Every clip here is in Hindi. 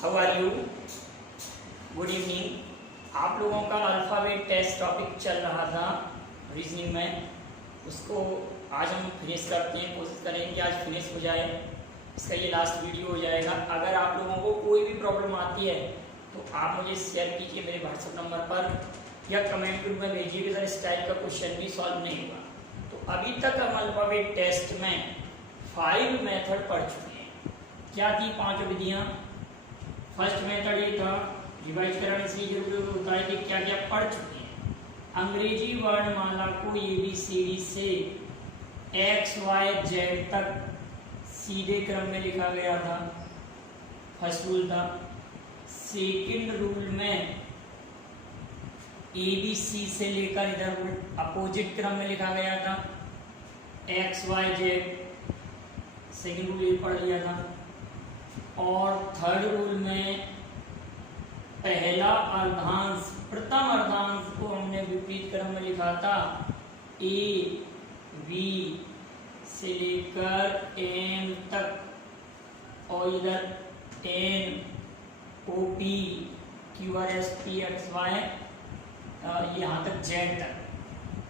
How are you? Good evening. आप लोगों का अल्फ़ाबेट टेस्ट टॉपिक चल रहा था रीजनिंग में, उसको आज हम फिनिश करते हैं। कोशिश करेंगे कि आज फिनिश हो जाए। इसका ये लास्ट वीडियो हो जाएगा। अगर आप लोगों को कोई भी प्रॉब्लम आती है तो आप मुझे शेयर कीजिए मेरे व्हाट्सएप नंबर पर या कमेंट ग्रुप में भेजिए कि सर इस टाइप का क्वेश्चन भी सॉल्व नहीं हुआ। तो अभी तक हम अल्फ़ाबेट टेस्ट में 5 मेथड पढ़ चुके हैं। क्या थी 5 विधियाँ? फर्स्ट मेथड ये था, रिवाइज कराना इसलिए जरूरी होता है कि क्या क्या पढ़ चुके हैं। अंग्रेजी वर्णमाला को ABCD से XYZ तक सीधे क्रम में लिखा गया था, फर्स्ट रूल था। सेकंड रूल में ABC से लेकर इधर अपोजिट क्रम में लिखा गया था, XYZ। सेकंड रूल ये पढ़ लिया था। और थर्ड रूल में पहला अर्धांश प्रथम अर्धांश को हमने विपरीत क्रम में लिखा था, AB से लेकर M तक, और इधर NOP QRSTXY यहाँ तक Z तक।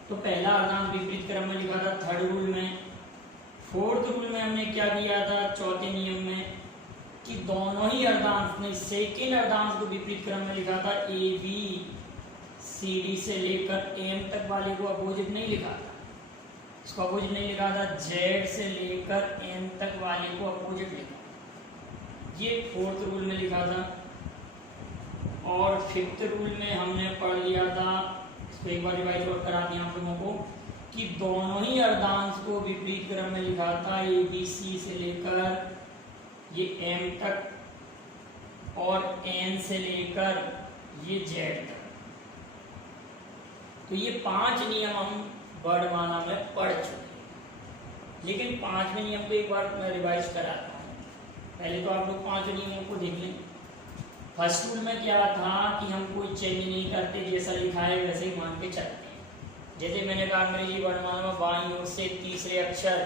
तो पहला अर्धांश विपरीत क्रम में लिखा था थर्ड रूल में। फोर्थ रूल में हमने क्या किया था चौथे नियम में कि दोनों ही अर्धांश ने सेकेंड अर्धांश को विपरीत क्रम में लिखा था। ABCD से लेकर M तक वाले को अपोजिट नहीं लिखा था, इसको अपोजिट नहीं लिखा था। Z से लेकर M तक वाले को अपोजिट लिखा, ये फोर्थ रूल में लिखा था। और फिफ्थ रूल में हमने पढ़ लिया था, इसको एक बार रिवाइज और करा दिया आप लोगों को, कि दोनों ही अर्धांश को विपरीत क्रम में लिखा था। ABC से लेकर ये M तक और N से लेकर ये Z तक। तो ये 5 नियम हम वर्णमाला में पढ़ चुके हैं, लेकिन 5वें नियम को एक बार मैं रिवाइज कराता हूँ। पहले तो आप लोग 5 नियमों को देख लें। फर्स्ट रूल में क्या था कि हम कोई चेंज नहीं करते, जैसा लिखा है वैसे ही मान के चलते हैं। जैसे मैंने कहा अंग्रेजी वर्णमाला में बाईं ओर से तीसरे अक्षर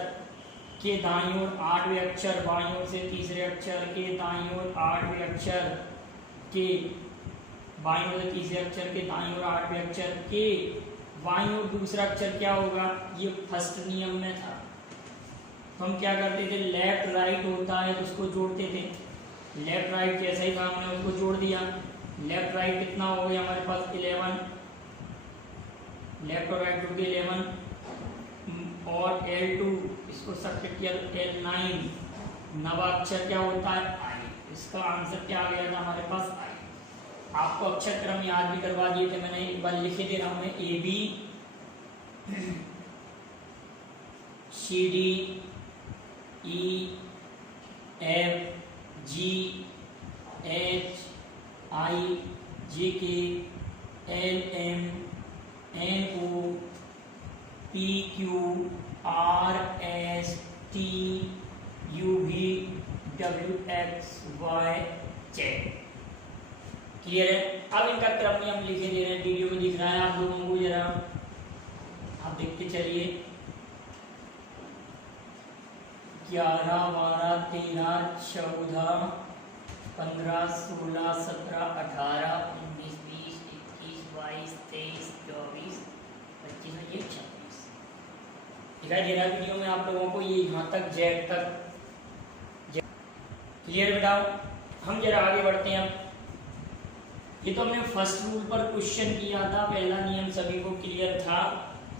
के दाईं ओर 8वें अक्षर, बाईं ओर से तीसरे अक्षर के दाईं ओर 8वें अक्षर के, बाईं ओर से तीसरे अक्षर के दाईं ओर 8वें अक्षर के बाईं ओर दूसरा अक्षर क्या होगा, ये फर्स्ट नियम में था। तो हम क्या करते थे, लेफ्ट राइट होता है तो उसको जोड़ते थे। लेफ्ट राइट जैसा ही था हमने उसको जोड़ दिया। लेफ्ट राइट कितना हो गया हमारे पास 11, लेफ्ट और राइट जोड़ के 11, और L2 इसको सब्ट्रैक्ट किया तो L9। नवा अक्षर क्या होता है I। इसका आंसर क्या आ गया था हमारे पास I। आपको अक्षर क्रम याद भी करवा दिए थे मैंने, एक बार लिखे दे रहा हूं मैं। AB CD E F G H I J K L M N O P Q R S T U V W X Y Z। Clear है? अब इनका क्रम हम लिखे दे रहे हैं, वीडियो में दिख रहा है आप लोगों को, जरा आप देखते चलिए। 11 12 13 14 15 16 17 18 19 20 21 22 23 24 25 और 26 दिखाई दे रहा है वीडियो में आप लोगों को। ये यहाँ तक Z तक। क्लियर बेटा? हम जरा आगे बढ़ते हैं। ये तो हमने फर्स्ट रूल पर क्वेश्चन किया था, पहला नियम सभी को क्लियर था।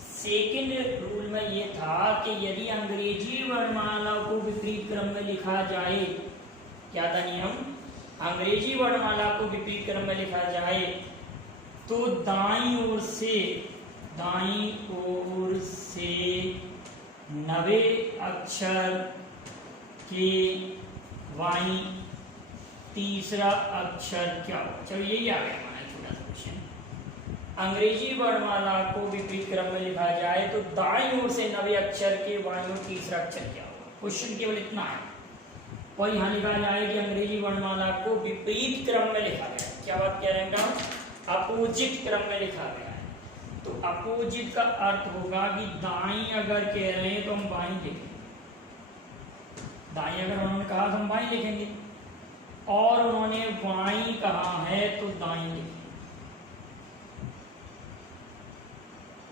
सेकंड रूल में ये था कि यदि अंग्रेजी वर्णमाला को विपरीत क्रम में लिखा जाए, क्या था नियम? अंग्रेजी वर्णमाला को विपरीत क्रम में लिखा जाए तो दाईं ओर से 90 अक्षर के बाईं तीसरा अक्षर क्या हो। चलो यही आ गया हमारा छोटा सा क्वेश्चन। अंग्रेजी वर्णमाला को विपरीत क्रम में लिखा जाए तो दाईं ओर से 90 अक्षर के बाईं ओर तीसरा अक्षर क्या होगा। क्वेश्चन केवल इतना है। और यहाँ लिखा जाए कि अंग्रेजी वर्णमाला को विपरीत क्रम में लिखा गया। क्या बात कह रहे हैं? अपोजिट क्रम में लिखा गया है। तो अपोजिट का अर्थ होगा कि दाईं अगर कह रहे हैं तो हम बाईं लिखेंगे, दाईं अगर उन्होंने कहा तो हम बाईं लिखेंगे। और उन्होंने बाई कहा है तो दाई लिखें।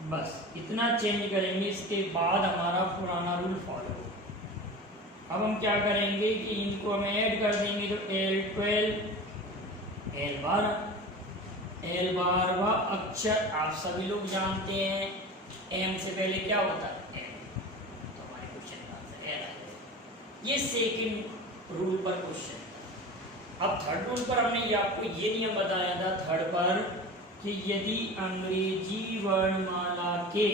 बस इतना चेंज करेंगे, इसके बाद हमारा पुराना रूल फॉलो होगा। अब हम क्या करेंगे कि इनको हम ऐड कर देंगे, तो L12 L12 L12 अक्षर आप सभी लोग जानते हैं, M से पहले क्या होता है M, तो हमारे क्वेश्चन का आंसर L आएगा। ये सेकंड रूल पर क्वेश्चन। अब थर्ड रूल पर हमने ये आपको ये नियम बताया था थर्ड पर कि यदि अंग्रेजी वर्णमाला के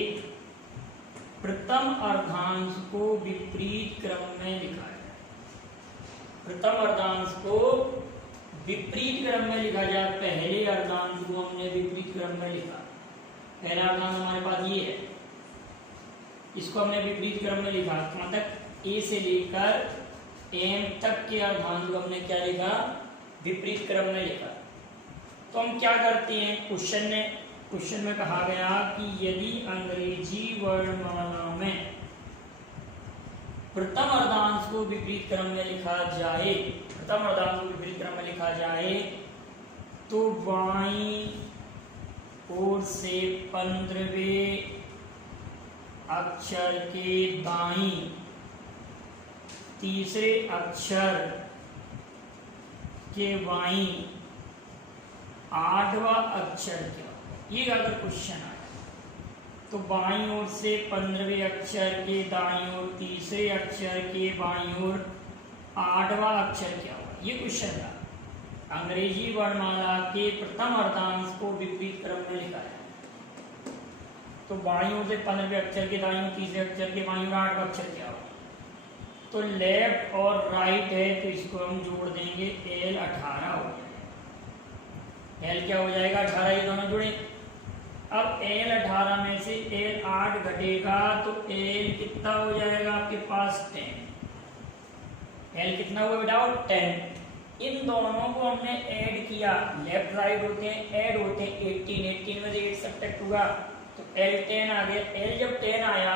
प्रथम अर्धांश को विपरीत क्रम में लिखा जाए, प्रथम अर्धांश को विपरीत क्रम में लिखा जाए, पहले अर्धांश को हमने विपरीत क्रम में लिखा, पहला अर्धांश हमारे पास ये है, इसको हमने विपरीत क्रम में लिखा, मतलब ए से लेकर एम तक के अर्धांश को हमने क्या लिखा, विपरीत क्रम में लिखा। तो हम क्या करते हैं, क्वेश्चन में कहा गया कि यदि अंग्रेजी वर्णमाला में प्रथम अर्धांश को विपरीत क्रम में लिखा जाए, प्रथम अर्धांश को विपरीत क्रम में लिखा जाए, तो बाईं ओर से 15वें अक्षर के दाईं तीसरे अक्षर के बाईं 8वां अक्षर क्या, ये अगर क्वेश्चन आए तो बाईं ओर से 15वें अक्षर के दाईं ओर तीसरे अक्षर के बाईं ओर 8वां अक्षर क्या होगा, ये क्वेश्चन था। अंग्रेजी वर्णमाला के प्रथम अर्धांश को विपरीत क्रम में लिखा है, तो बाईं ओर से 15वें अक्षर के दाईं ओर तीसरे अक्षर के बाईं ओर 8वां अक्षर क्या होगा, तो लेफ्ट और राइट है तो इसको हम जोड़ देंगे, L 18 हो जाएगा। L क्या हो जाएगा, 18, ये दोनों जुड़े। अब L 18 में से L 8 घटेगा तो L कितना हो जाएगा आपके पास 10। L कितना हुआ बेटा, 10। इन दोनों को हमने ऐड किया, लेफ्ट राइट होते हैं, ऐड होते हैं, 18 में से 8 सब्ट्रैक्ट हुआ तो L 10 आ गया। L जब 10 आया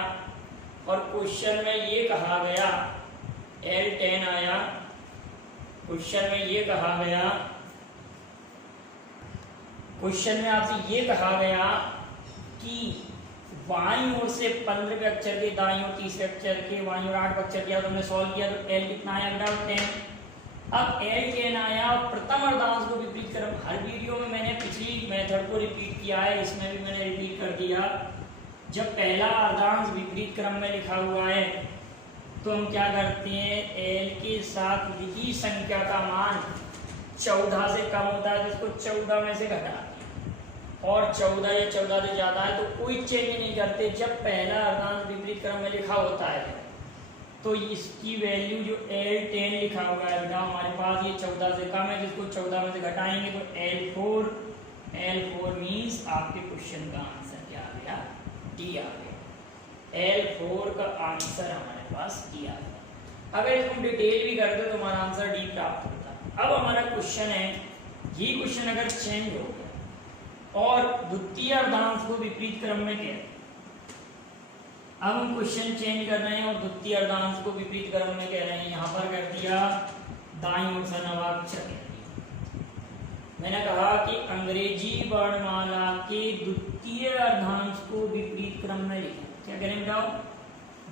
और क्वेश्चन में ये कहा गया, L 10 आया, क्वेश्चन में ये कहा गया, क्वेश्चन में आपसे ये कहा गया कि बाईं ओर से 15वें अक्षर के दाईं ओर तीसरे अक्षर के बाईं ओर 8 अक्षर किया, तो हमने सॉल्व किया तो L कितना आया बेटा, 10। अब L 10 आया, प्रथम अर्धांश को विपरीत क्रम, हर वीडियो में मैंने पिछली मेथड को रिपीट किया है, इसमें भी मैंने रिपीट कर दिया। जब पहला अर्धांश विपरीत क्रम में लिखा हुआ है तो हम क्या करते हैं, L के साथ लिखी संख्या का मान 14 से कम होता है तो इसको 14 में से घटाते हैं, और 14 या 14 से ज्यादा है तो कोई चेंज नहीं करते। जब पहला अर्धांश विपरीत क्रम में लिखा होता है तो इसकी वैल्यू जो L 10 लिखा हुआ है बेटा हमारे पास, ये 14 से कम है, जिसको 14 में से घटाएंगे तो L4 मीन्स आपके क्वेश्चन का आंसर क्या आ गया, D आ गया। L4 का आंसर हमारे पास D आ गया। अगर इसको हम डिटेल भी करते तो हमारा आंसर D प्राप्त होता। अब हमारा क्वेश्चन है, ये क्वेश्चन अगर चेंज हो गया और द्वितीय अर्धांश को विपरीत क्रम में किया, अब हम क्वेश्चन चेंज कर रहे हैं और द्वितीय अर्धांश को विपरीत क्रम में कह रहे हैं, यहाँ पर कर दिया दाईं ओर से 9वां अक्षर। मैंने कहा कि अंग्रेजी वर्णमाला के द्वितीय अर्धांश को विपरीत क्रम में लिखें। क्या करें बताओ,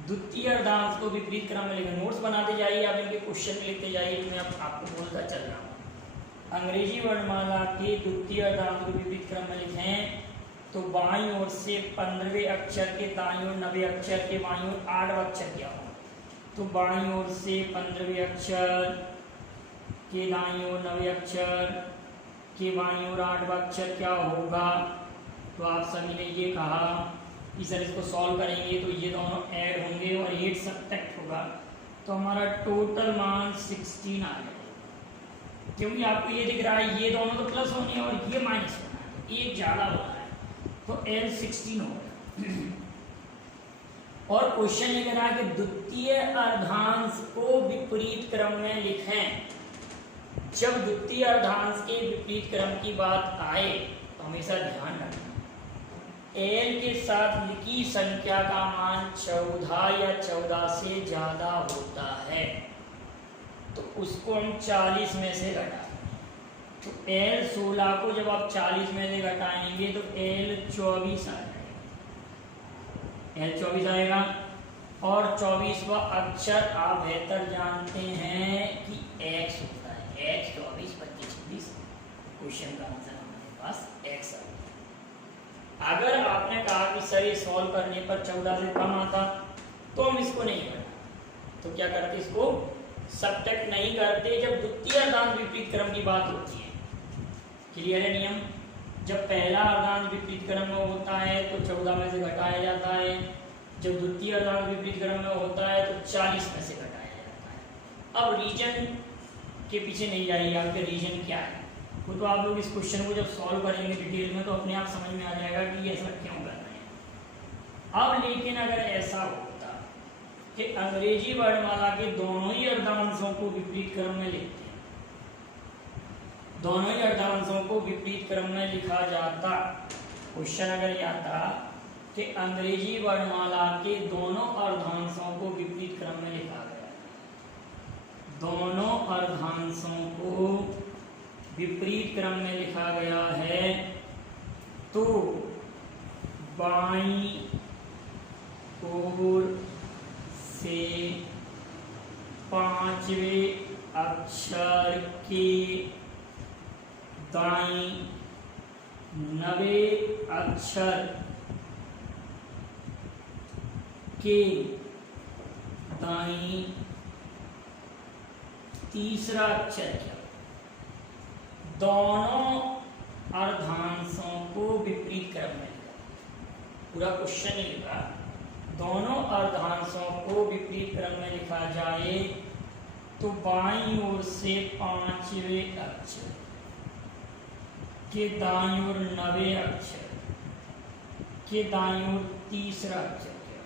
द्वितीय अर्धांश को विपरीत क्रम में लिखें। नोट्स बनाते जाइए, आप इनके क्वेश्चन लिखते जाइए, मैं आपको बोलता चल रहा हूँ। अंग्रेजी वर्णमाला के द्वितीय अर्धांश को विपरीत क्रम में लिखें तो बाईं ओर से 15वें अक्षर के दाईं ओर 9वें अक्षर के बाईं ओर 8वां अक्षर क्या हो, तो बाईं ओर से 15वें अक्षर के दाईं ओर 9वें अक्षर के बाईं ओर 8वां अक्षर क्या होगा। तो आप सभी ने ये कहा कि सर इसको सॉल्व करेंगे तो ये दोनों ऐड होंगे और 8 सब्ट्रैक्ट होगा, तो हमारा टोटल मान 16 आ जाएगा। क्योंकि आपको ये दिख रहा है ये दोनों तो प्लस होने और ये माइनस होना है, ये ज्यादा हो रहा है, तो L 16 होगा। और क्वेश्चन ये कह रहा है कि द्वितीय अर्धांश को विपरीत क्रम में लिखें। जब द्वितीय अर्धांश के विपरीत क्रम की बात आए तो हमेशा ध्यान रखना L के साथ लिखी संख्या का मान 14 या 14 से ज्यादा होता है तो उसको हम 40 में से घटा, तो L 16 को जब आप 40 में से घटाएंगे तो L 24 आ जाएगा, L 24 आएगा। और 24वां अक्षर आप बेहतर जानते हैं कि x होता है, x 24 25 26, क्वेश्चन का आंसर हमारे पास x आ गया। अगर आपने कहा कि सर ये सॉल्व करने पर 14 से कम आता तो हम इसको नहीं करते, तो क्या करते, इसको सब्ट्रैक्ट नहीं करते जब द्वितीय अर्धांश विपरीत क्रम की बात होती है। क्लियर है नियम? जब पहला अर्धांश विपरीत क्रम में होता है तो 14 में से घटाया जाता है, जब द्वितीय अर्धांश विपरीत क्रम में होता है तो 40 में से घटाया जाता है। अब रीजन के पीछे नहीं जाइए, आपके रीजन क्या है वो तो आप लोग इस क्वेश्चन को जब सॉल्व करेंगे डिटेल में तो अपने आप समझ में आ जाएगा कि ये ऐसा क्यों कर रहे हैं। अब लेकिन अगर ऐसा होता कि अंग्रेजी वर्णमाला के दोनों ही अर्धांशों को विपरीत क्रम में लिखते हैं, दोनों ही अर्धांशों को विपरीत क्रम में लिखा जाता, क्वेश्चन अगर ये आता कि अंग्रेजी वर्णमाला के दोनों अर्धांशों को विपरीत क्रम में लिखा गया, दोनों अर्धांशों को विपरीत क्रम में लिखा गया है, तो बाईं ओर से 5वें अक्षर के दाईं 9वें अक्षर के दाईं तीसरा अक्षर क्या, दोनों अर्धांशों को विपरीत क्रम में लिखा, पूरा क्वेश्चन ही लिखा, दोनों अर्धांशों को विपरीत क्रम में लिखा जाए तो बाईं ओर से 5वें अक्षर के दाईं ओर 9वें अक्षर के दाईं ओर तीसरा अक्षर क्या,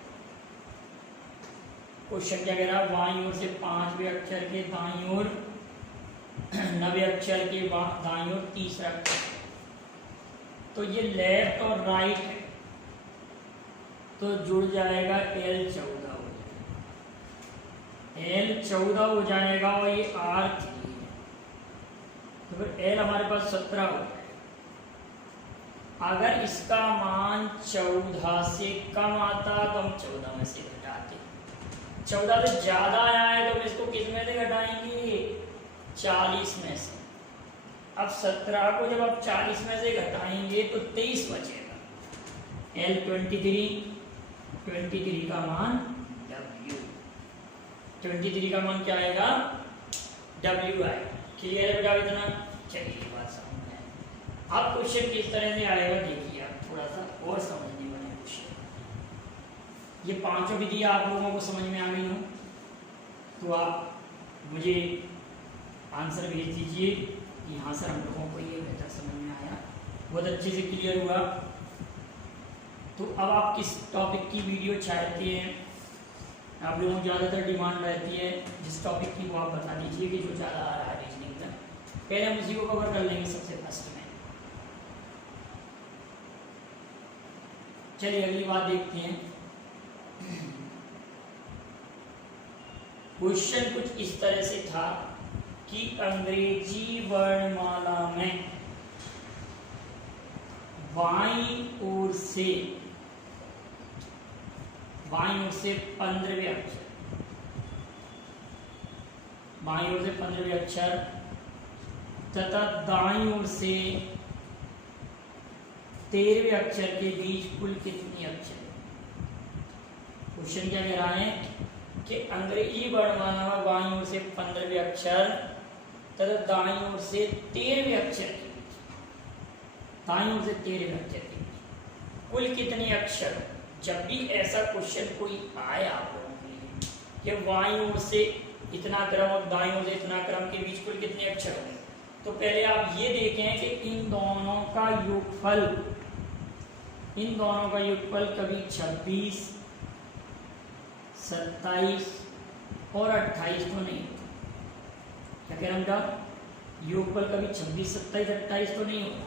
क्वेश्चन क्या कह रहा है, बाईं ओर से 5वें अक्षर के दाईं ओर 9वें अक्षर के दाईं ओर तीसरा अक्षर, तो ये लेफ्ट और राइट है तो जुड़ जाएगा L14 हो जाएगा, L14 हो जाएगा और ये R3 है, तो फिर L हमारे पास 17 हो जाएगा। अगर इसका मान 14 से कम आता तो हम 14 में से घटाते, 14 से ज्यादा आया है तो इसको किस में से घटाएंगे, 40 में से। अब 17 को जब आप 40 में से घटाएंगे तो 23 बचेगा, L23 का मान W, 23 का मान क्या आएगा, W आएगा। क्लियर है बेटा इतना? चलिए बात समझ में आए। अब क्वेश्चन किस तरह से आएगा देखिए, आप थोड़ा सा और समझने वाले क्वेश्चन, ये पांचों विधि आप लोगों को समझ में आ गई हो तो आप मुझे आंसर भेज दीजिए कि हाँ सर हम लोगों को ये बेहतर समझ में आया, बहुत अच्छे से क्लियर हुआ। तो अब आप किस टॉपिक की वीडियो चाहते हैं, आप लोगों को ज़्यादातर डिमांड रहती है जिस टॉपिक की वो आप बता दीजिए कि जो ज़्यादा आ रहा है रीजनिंग का, पहले हम उसी को कवर कर लेंगे सबसे फर्स्ट में। चलिए अगली बात देखते हैं। क्वेश्चन कुछ इस तरह से था कि अंग्रेजी वर्णमाला में बाईं ओर से 15वें अक्षर, बाईं ओर से 15वें अक्षर तथा दाईं ओर से 13वें अक्षर के बीच कुल कितने अक्षर। क्वेश्चन क्या कह रहा है कि अंग्रेजी वर्णमाला में बाईं ओर से 15वें अक्षर तथा दाईं ओर से 13वें अक्षर के बीच, दाईं ओर से 13वें अक्षर के बीच कुल कितने अक्षर। जब भी ऐसा क्वेश्चन कोई आए आप लोगों के लिए कि बाईं ओर से इतना क्रम और दाईं ओर से इतना क्रम के बीच कुल कितने अक्षर होंगे, तो पहले आप ये देखें कि इन दोनों का योगफल, इन दोनों का योगफल कभी 26, 27 और 28 तो नहीं होता। क्या कह रहा हूँ बेटा, योगफल कभी 26, 27, 28 तो नहीं होता।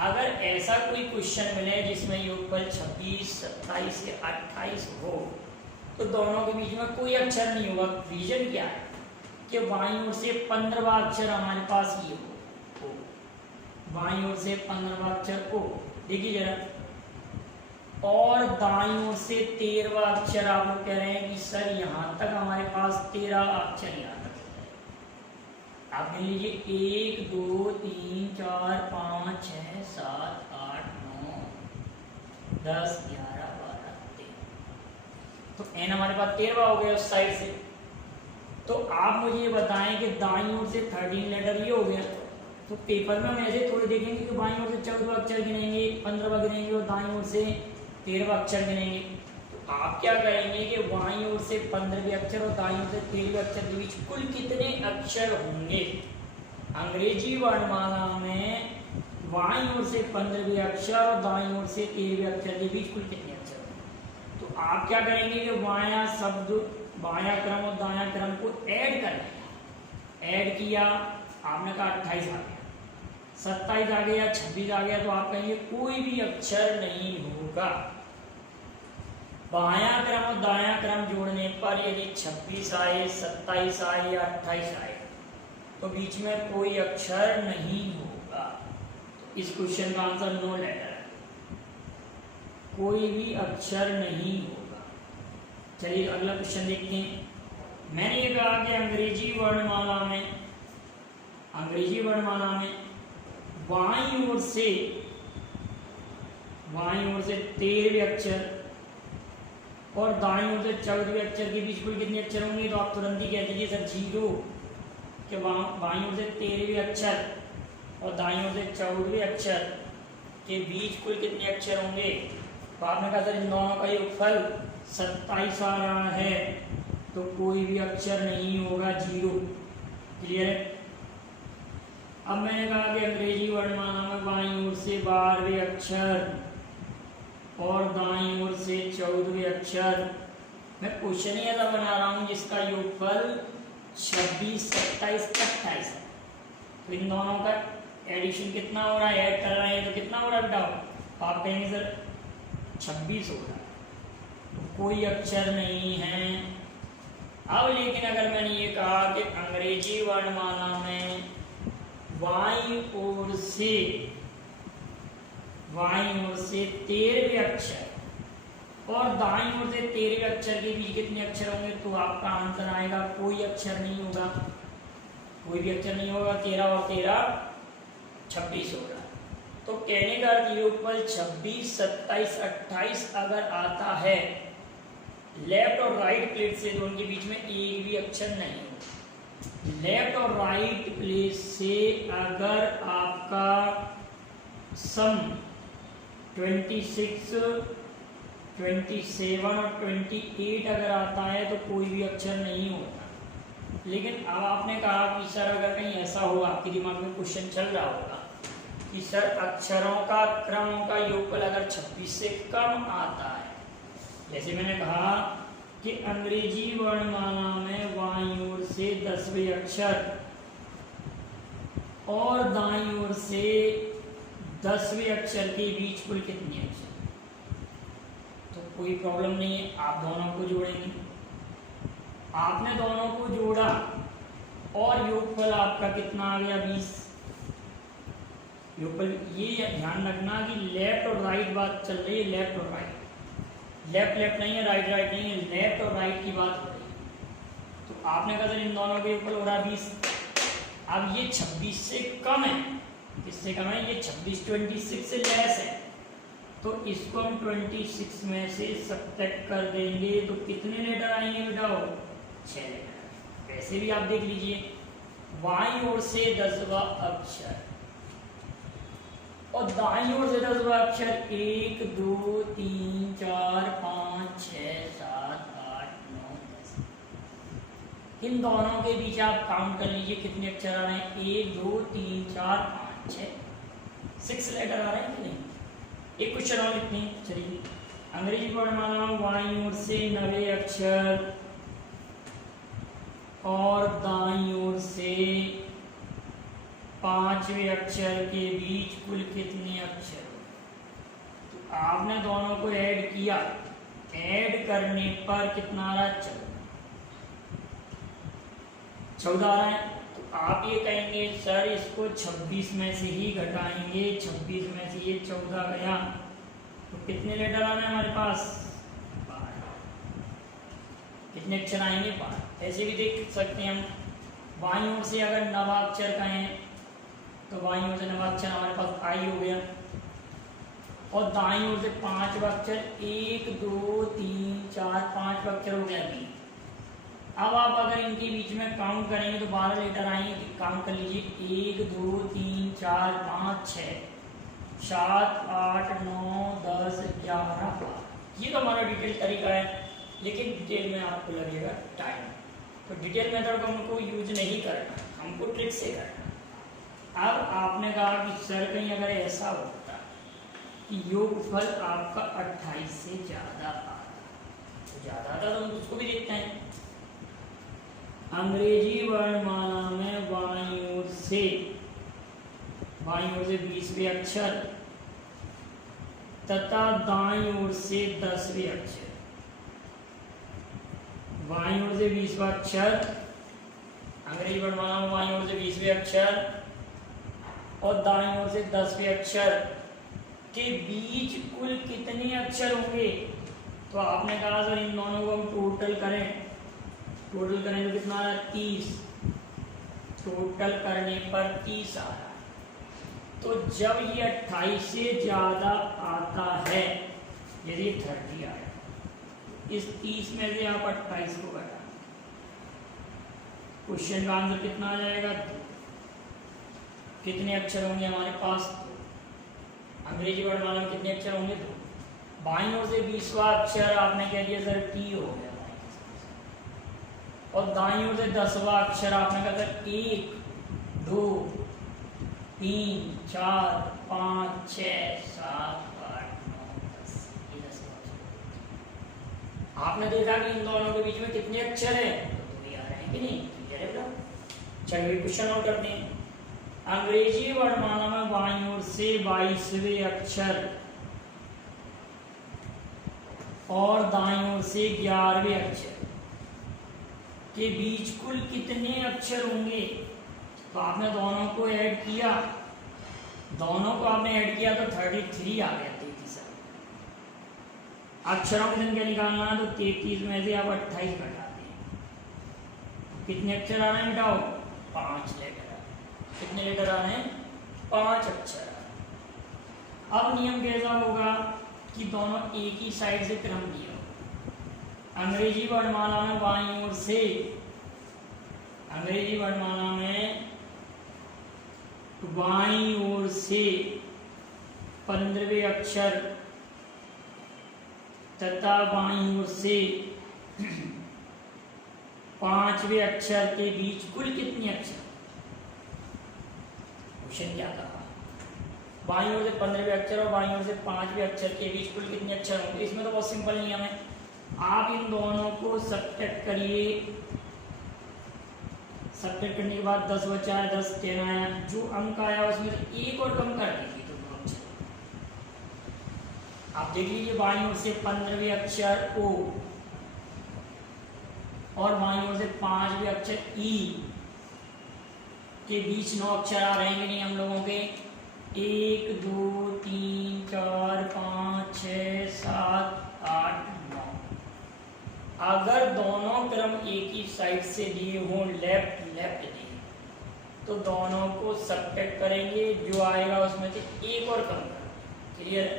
अगर ऐसा कोई क्वेश्चन मिले जिसमें योगफल 26, 27 या 28 हो तो दोनों के बीच में कोई अक्षर नहीं होगा। रीजन क्या है कि बाईं ओर से 15वां अक्षर हमारे पास ये हो, बाईं ओर से 15वां अक्षर ओ, देखिए जरा, और दाईं ओर से 13वां अक्षर। आप लोग कह रहे हैं कि सर यहाँ तक हमारे पास 13 अक्षर यहाँ तक है। आप कह लीजिए 1 2 3 4 5 6 7 8 9 10 11 12 13, तो एन हमारे पास 13वां हो गया उस साइड से। तो आप मुझे ये बताएं कि दाईं ओर से 13 लेटर ये हो गया, तो पेपर में हम ऐसे थोड़ी देखेंगे कि बाईं ओर से 14वां अक्षर गिनेंगे, 15वां गिनेंगे और दाईं ओर से 13वां अक्षर गिनेंगे। तो आप क्या करेंगे कि बाईं ओर से 15वें अक्षर और दाईं ओर से 13वें अक्षर के बीच कुल कितने अक्षर होंगे। अंग्रेजी वर्णमाला में बाईं ओर से 15वें अक्षर और दाईं ओर से 13वें अक्षर के बीच कुल कितने अक्षर होंगे। तो आप क्या करेंगे कि बायां शब्द, बायां क्रम और दायां क्रम को ऐड कर लेंगे। ऐड किया, आपने कहा 28 आ गया, 27 आ गया, 26 आ गया, तो आप कहेंगे कोई भी अक्षर नहीं होगा। बायां क्रम और दायां क्रम जोड़ने पर यदि 26 आए, 27 आए या 28 आए तो बीच में कोई अक्षर नहीं होगा। तो इस क्वेश्चन का आंसर नो लेटर है, कोई भी अक्षर नहीं होगा। चलिए अगला क्वेश्चन देखते हैं। मैंने ये कहा कि अंग्रेजी वर्णमाला में बाईं ओर से 13वें अक्षर और दाईं ओर से 14वें अक्षर के बीच कुल कितने अक्षर होंगे। तो आप तुरंत ही कह दीजिए सर 0, कि बाईं ओर से 13वें अक्षर और दाईं ओर से 14वें अक्षर के बीच कुल कितने अक्षर होंगे। तो आपने कहा सर इन दोनों का योगफल 27 आ रहा है, तो कोई भी अक्षर नहीं होगा, 0। क्लियर है। अब मैंने कहा कि अंग्रेजी वर्णमाला में बाईं ओर से 12वें अक्षर और दाईं ओर से 14वें अक्षर, मैं क्वेश्चन ही ऐसा बना रहा हूं जिसका योगफल 26, 27, 28 है। तो इन दोनों का एडिशन कितना हो रहा है, ऐड कर रहे हैं तो कितना हो रहा है बताओ। तो आप कहेंगे सर 26 हो रहा है, तो कोई अक्षर नहीं है। अब लेकिन अगर मैंने ये कहा कि अंग्रेजी वर्णमाला में बाईं ओर से 13वें अक्षर और दाईं ओर से 13वें अक्षर के बीच कितने अक्षर होंगे, तो आपका आंसर आएगा कोई अक्षर नहीं होगा, कोई भी अक्षर नहीं होगा। 13 और 13 26 होगा। तो कहने का अर्थ योगफल 26, 27, 28 अगर आता है लेफ्ट और राइट प्लेट से, तो उनके बीच में एक भी अक्षर नहीं होगा। लेफ्ट और राइट प्लेट से अगर आपका सम 26, 27 और 28 अगर आता है तो कोई भी अक्षर नहीं होता। लेकिन अब आपने कहा कि सर अगर कहीं ऐसा हो, आपके दिमाग में क्वेश्चन चल रहा होगा कि सर अक्षरों का क्रम का योगफल अगर 26 से कम आता है, जैसे मैंने कहा कि अंग्रेजी वर्णमाला में बाईं ओर से 10वें अक्षर और दाईं ओर से 10वें अक्षर के बीच कुल कितने अक्षर, तो कोई प्रॉब्लम नहीं है, आप दोनों को जोड़ेंगे। आपने दोनों को जोड़ा और योगफल आपका कितना आ गया 20। योगफल, ये ध्यान रखना कि लेफ्ट और राइट बात चल रही है, लेफ्ट और राइट, लेफ्ट लेफ्ट नहीं है, राइट राइट नहीं है, लेफ्ट और राइट की बात हो रही है। तो आपने कहा इन दोनों के योगफल हो रहा है 20। अब ये 26 से कम है, किससे कम है, ये 26 26 से लेस है, तो इसको हम 26 में से सब्ट्रैक्ट कर देंगे तो कितने लेटर आएंगे बेटाओ, 6 लेटर। वैसे भी आप देख लीजिए बाईं ओर से 10वां अक्षर और दाईं ओर से 10वां अक्षर 1 2 3 4 5 6 7 8 9 10। इन दोनों के बीच आप काउंट कर लीजिए कितने अक्षर आ रहे हैं, 1 2 3 4 5 6 6 लेटर आ रहे हैं कि नहीं। एक क्वेश्चन और लिखते हैं, चलिए। अंग्रेजी वर्णमाला में बाईं ओर से 9वें अक्षर और दाईं ओर से 5वें अक्षर के बीच कुल कितने अक्षर, तो आपने दोनों को ऐड किया, ऐड करने पर कितना आ रहा है, 14 आ रहा है। तो आप ये कहेंगे सर इसको 26 में से ही घटाएंगे, 26 में से ये 14 गया तो कितने लेटर आना है हमारे पास? 12। कितने अक्षर आएंगे? 12। ऐसे भी देख सकते हैं हम, बाईं ओर से अगर नवाक्षर कहें तो बाईं ओर से नवाक्षर हमारे पास आई हो गया, और दाईं ओर से 5 अक्षर, 1 2 3 4 5 अक्षर हो गया बी। अब आप अगर इनके बीच में काउंट करेंगे तो 12 लेटर आएंगे। काउंट कर लीजिए, 1 2 3 4 5 6 7 8 9 10 11 12। ये तो हमारा डिटेल तरीका है, लेकिन डिटेल में आपको लगेगा टाइम, तो डिटेल मेथड को हमको यूज नहीं करना, हमको ट्रिक से करना। अब आपने कहा कि सर कहीं अगर ऐसा होता कि योगफल आपका 28 से ज़्यादा आता, तो ज़्यादा आता तो हम उसको भी देखते हैं। अंग्रेजी वर्णमाला में बाईं ओर से 20वें अक्षर तथा दाईं ओर से 10वें अक्षर, बाईं ओर से 20वां अक्षर, अंग्रेजी वर्णमाला में बाईं ओर से 20वें अक्षर और दाईं ओर से 10वें अक्षर के बीच कुल कितने अक्षर होंगे? तो आपने कहा सर इन दोनों को हम टोटल करें तो कितना आ रहा है? 30। टोटल करने पर 30 आ रहा है। तो जब ये 28 से ज्यादा आता है, यदि 30 आया, इस 30 में से आप 28 को घटा, क्वेश्चन का आंसर कितना आ जाएगा? 2। कितने अक्षर होंगे हमारे पास? अंग्रेजी वर्णमाला में कितने अक्षर होंगे? 2। बाईं ओर से 20वां अक्षर आपने कह दिया सर टी हो गया, और दाईं ओर से 10वां अक्षर आपने कहा सर 1 2 3 4 5 6 7 8 9 10। ये 10वां अक्षर आपने देखा कि इन दोनों के बीच में कितने अक्षर हैं? तो 2 ही आ रहे हैं कि नहीं? क्लियर है बेटा? चलिए क्वेश्चन नोट करते हैं। अंग्रेजी वर्णमाला में बाईं ओर से 22वें अक्षर और दाईं ओर से 11वें अक्षर के बीच कुल कितने अक्षर होंगे? तो आपने दोनों को ऐड किया, दोनों को आपने ऐड किया तो 33 आ गया। 33 अक्षरों की संख्या निकालना है तो 33 में से आप 28 घटाते हैं, कितने अक्षर आ रहे हैं? बताओ, 5 लेटर। कितने लेटर आ रहे हैं? 5 अक्षर। अब नियम कैसा होगा कि दोनों एक ही साइड से क्रम दिया। अंग्रेजी वर्णमाला में बाईं ओर से, अंग्रेजी वर्णमाला में बाईं ओर से 15वें अक्षर तथा बाईं ओर से 5वें अक्षर के बीच कुल कितने अक्षर? क्वेश्चन क्या कहा? बाईं ओर से 15वें अक्षर और बाईं ओर से 5वें अक्षर के बीच कुल कितने अक्षर होंगे? इसमें तो बहुत सिंपल नियम है, आप इन दोनों को सब्ट्रैक्ट करिए। सब्ट्रैक्ट करने के बाद 10 बचा है, 10 10 आया, जो अंक आया उसमें से एक और कम कर दीजिए तो 2 अक्षर। आप देख लीजिए, बाईं ओर से 15वें अक्षर ओ और बाईं ओर से 5वें अक्षर ई के बीच 9 अक्षर आ रहेंगे नहीं हम लोगों के? 1 2 3 4 5 6 7 8 9। अगर दोनों क्रम एक ही साइड से दिए हों, लेफ्ट लेफ्ट दिए, तो दोनों को सब्ट्रैक्ट करेंगे, जो आएगा उसमें से एक और कम करेंगे। क्लियर है?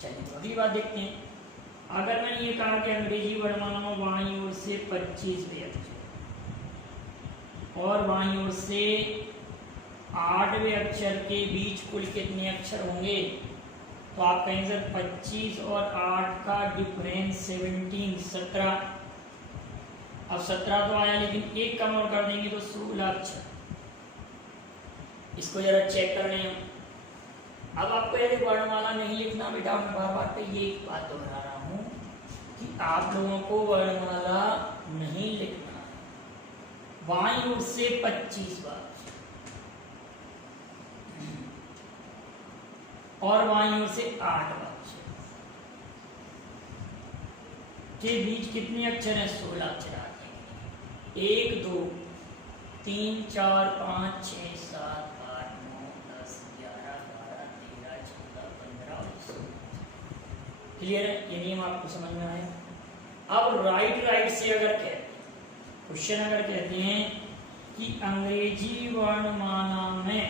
चलिए अगली बात देखते हैं। अगर मैंने ये कहा कि अंग्रेजी वर्णमाला में बाईं ओर से 25वें अक्षर और बाईं ओर से 8वें अक्षर के बीच कुल कितने अक्षर होंगे? तो आप कहेंगे सर 25 और 8 का डिफरेंस 17। अब 17 तो आया, लेकिन एक कम और कर देंगे तो 16 अक्षर। इसको जरा चेक कर लें। अब आपको यदि वर्णमाला नहीं लिखना बेटा, मैं बार बार पे ये बात दोहरा रहा हूँ कि आप लोगों को वर्णमाला नहीं लिखना। बाईं ओर से 25 बार और बाईं ओर से 8 अक्षर के बीच कितने अक्षर हैं? 16 अक्षर आते हैं। 1 2 3 4 5 6 7 8 9 10 11 12 13 14 15 और 16। क्लियर है? ये नियम आपको समझ में आया? अब राइट से अगर कहते हैं, क्वेश्चन अगर कहते हैं कि अंग्रेजी वर्णमाला में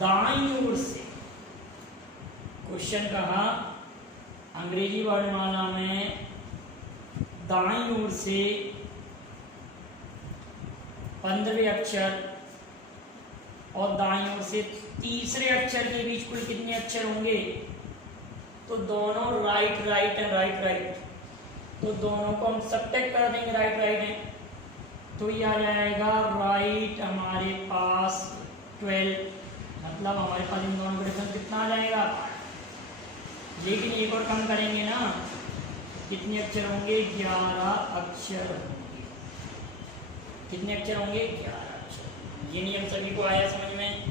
दाईं ओर से, क्वेश्चन कहा अंग्रेजी वर्णमाला में दाईं ओर से 15वें अक्षर और दाईं ओर से तीसरे अक्षर के बीच कुल कितने अक्षर होंगे? तो दोनों राइट है, तो दोनों को हम सब्ट्रैक्ट कर देंगे, राइट है, तो ये आ जाएगा राइट हमारे पास 12, मतलब हमारे पास इन दोनों का डिफरेंस कितना आ जाएगा? लेकिन एक और कम करेंगे ना, कितने अक्षर होंगे? 11 अक्षर होंगे। कितने अक्षर होंगे? 11 अक्षर। ये नियम सभी को आया समझ में?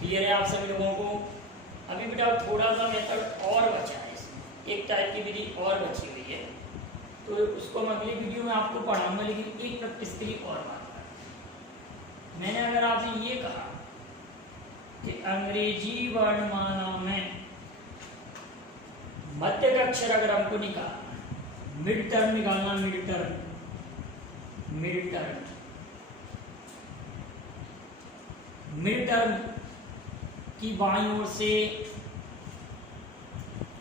क्लियर है आप सभी लोगों को? अभी बेटा थोड़ा सा मेथड और बचा है इसमें, एक टाइप की विधि और बची हुई है, तो उसको मैं अगली वीडियो में आपको पढ़ाऊंगा, लेकिन एक प्रैक्टिस के लिए और बात। मैंने अगर आपसे ये कहा कि अंग्रेजी वर्णमाला में मध्य का अक्षर अगर हमको निकालना, मिड टर्म निकालना, मिड टर्म की बाईं ओर से,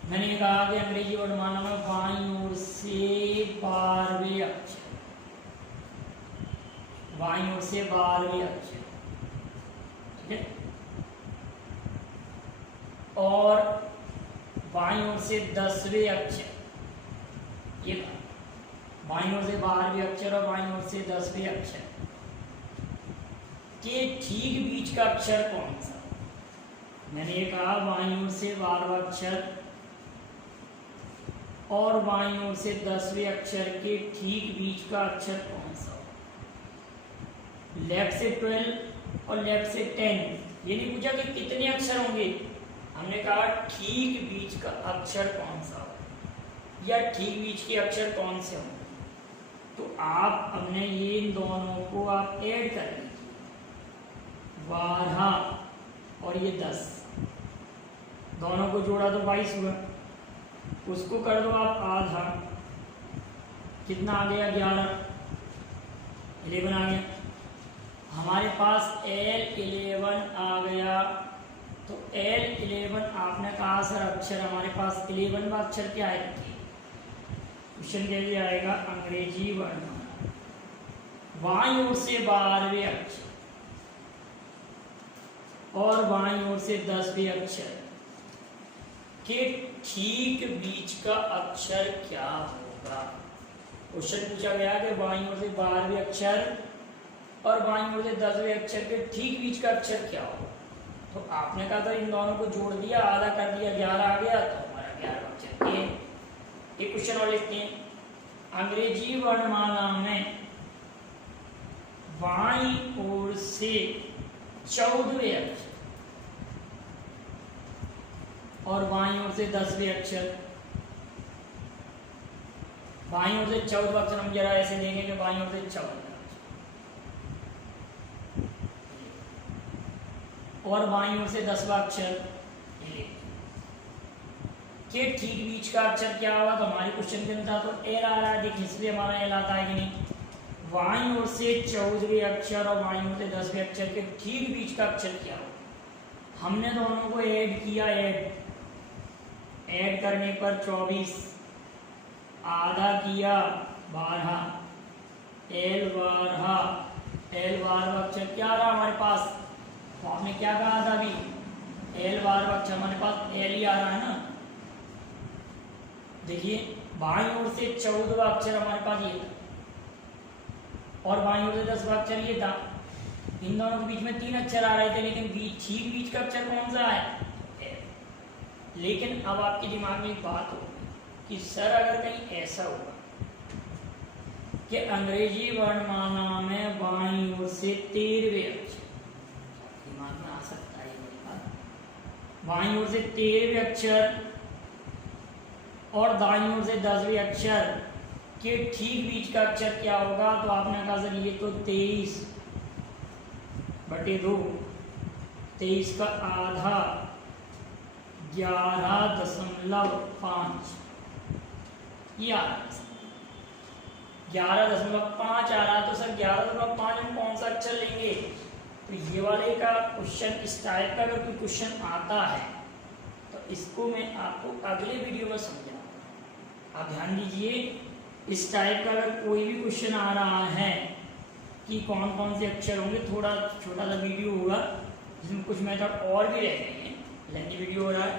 मैंने कहा कि अंग्रेजी वर्णमाला में बाईं ओर से 12वें अक्षर, बाईं ओर से 12वें अक्षर, ठीक है, और बाईं ओर से 10वें अक्षर, ये बाईं ओर से 12वें अक्षर और बाईं ओर से 10वें अक्षर के ठीक बीच का अक्षर कौन सा? मैंने ये कहा बाईं ओर से 12वां अक्षर और बाईं ओर से 10वें अक्षर के ठीक बीच का अक्षर कौन सा? लेफ्ट से 12 और लेफ्ट से 10। ये नहीं पूछा कि कितने अक्षर होंगे, हमने कहा ठीक बीच का अक्षर कौन सा या ठीक बीच के अक्षर कौन से होंगे। तो आप हमने ये इन दोनों को आप ऐड कर लीजिए, 12 और ये 10, दोनों को जोड़ा तो 22 हुआ, उसको कर दो आप आधा, कितना आ गया? 11 आ गया। हमारे पास L11 आ गया, तो L11 आपने कहा सर अक्षर हमारे पास 11वां अक्षर क्या है? क्वेश्चन के लिए आएगा अंग्रेजी वर्णमाला बाईं ओर से 12वें अक्षर और बाईं ओर से 10वें अक्षर के ठीक बीच का अक्षर क्या होगा? क्वेश्चन पूछा गया कि बाईं ओर से 12वें अक्षर और बाईं ओर से 10वें अक्षर के ठीक बीच का अक्षर क्या होगा? तो आपने कहा था इन दोनों को जोड़ दिया, आधा कर दिया, 11 आ गया, तो हमारा 11 अक्षर ये। एक क्वेश्चन और लिखते हैं, अंग्रेजी वर्णमाला में बाईं ओर से 14वें अक्षर और बाईं ओर से 10वें अक्षर, बाईं ओर से 14वां अक्षर हम जरा ऐसे देंगे कि बाईं ओर से 14 और बाईं ओर से 10वां अक्षर के ठीक बीच का अक्षर क्या होगा? तो हमारे क्वेश्चन के अनुसार तो एल आ रहा है, देखिए इसलिए हमारा एल आता है कि नहीं। बाईं ओर से 14वें अक्षर और बाईं ओर से 10वें अक्षर के ठीक बीच का अक्षर क्या होगा? हमने दोनों को ऐड किया, ऐड करने पर 24, आधा किया 12, एल 12 अक्षर क्या रहा हमारे पास? तो आपने क्या कहा था अभी? एल 12 अक्षर हमारे पास एल ही आ रहा है ना। देखिए बाईं ओर से 14वां अक्षर हमारे पास ये था और बाईं ओर से 10वां अक्षर ये था। इन दोनों के बीच में 3 अक्षर आ रहे थे, लेकिन ठीक बीच का अक्षर कौन सा है? लेकिन अब आपके दिमाग में एक बात होगी कि सर अगर कहीं ऐसा होगा कि अंग्रेजी वर्णमाला में बाईं ओर से 13वें अक्षर, दिमाग में आ सकता है ये बात, बाईं ओर से 13वें अक्षर और दाईं ओर से 10वें अक्षर के ठीक बीच का अक्षर क्या होगा, तो आपने कहा सर ये तो 23/2, 23 का आधा 11.5, ये आ रहा है 11.5 आ रहा है। तो सर 11.5 हम कौन सा अक्षर लेंगे, तो ये वाले का क्वेश्चन, इस टाइप का अगर कोई क्वेश्चन आता है तो इसको मैं आपको अगले वीडियो में समझाऊंगा। आप ध्यान दीजिए, इस टाइप का अगर कोई भी क्वेश्चन आ रहा है कि कौन कौन से अक्षर होंगे, थोड़ा छोटा सा वीडियो होगा जिसमें कुछ मेथड और भी रह गए हैं, लेंथी वीडियो हो रहा है,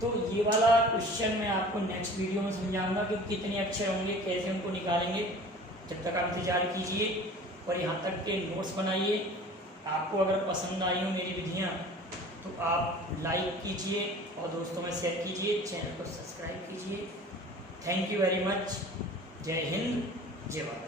तो ये वाला क्वेश्चन मैं आपको नेक्स्ट वीडियो में समझाऊंगा कि कितने अक्षर होंगे, कैसे उनको निकालेंगे। जब तक आप इंतजार कीजिए और यहाँ तक के नोट्स बनाइए। आपको अगर पसंद आई हो मेरी विधियाँ तो आप लाइक कीजिए और दोस्तों में शेयर कीजिए, चैनल को सब्सक्राइब कीजिए। Thank you very much. जय हिंद, जय भारत।